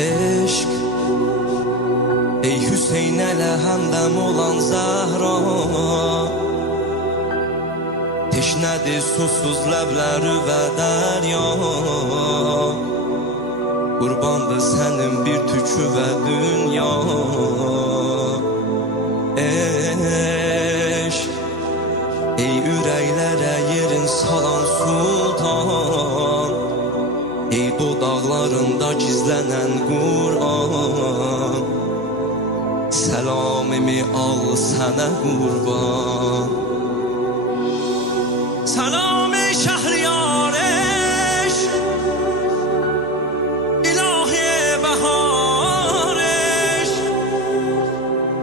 Eşq ey Hüseyn ələ həmdəm olan Zəhra, teşnədir susuz ləbləri və dərya. Qurbandır sənin bir tükü və dünya. Eşq ey ürəklərə yerin salan sultan, ey dodaqlarında gizlənən Qur'an. Səlamimi al sənə qurban. Səlam-ı şəhriyar eşq, ilahi bəhar eşq.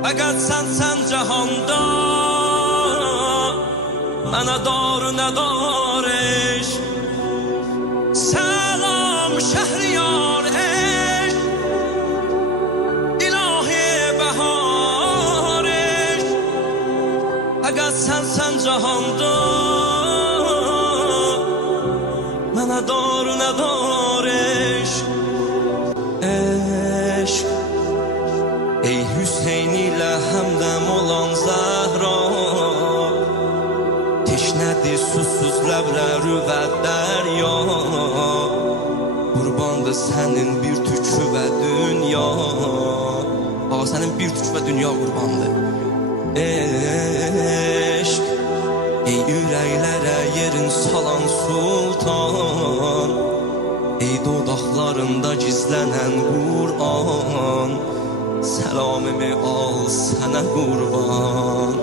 Fəqət sən cəhanda, mənə dar nə dar eşq. Səlam şəhriyar eşq, ilahi bəhar eşq. Fəqət sən cəhanda, mənə dar nə dar eşq. Eşq ey Hüseyn ilə həmdəm olan Zəhra, teşnədir susuz ləbləri və dərya. Qurbandır sənin bir tükü və dünya. Ağa sənin bir tükü və dünya qurbandır. Eşq ey ürəklərə yerin salan sultan, ey dodaqlarında gizlənən Qur'an. Səlamimi al sənə qurban.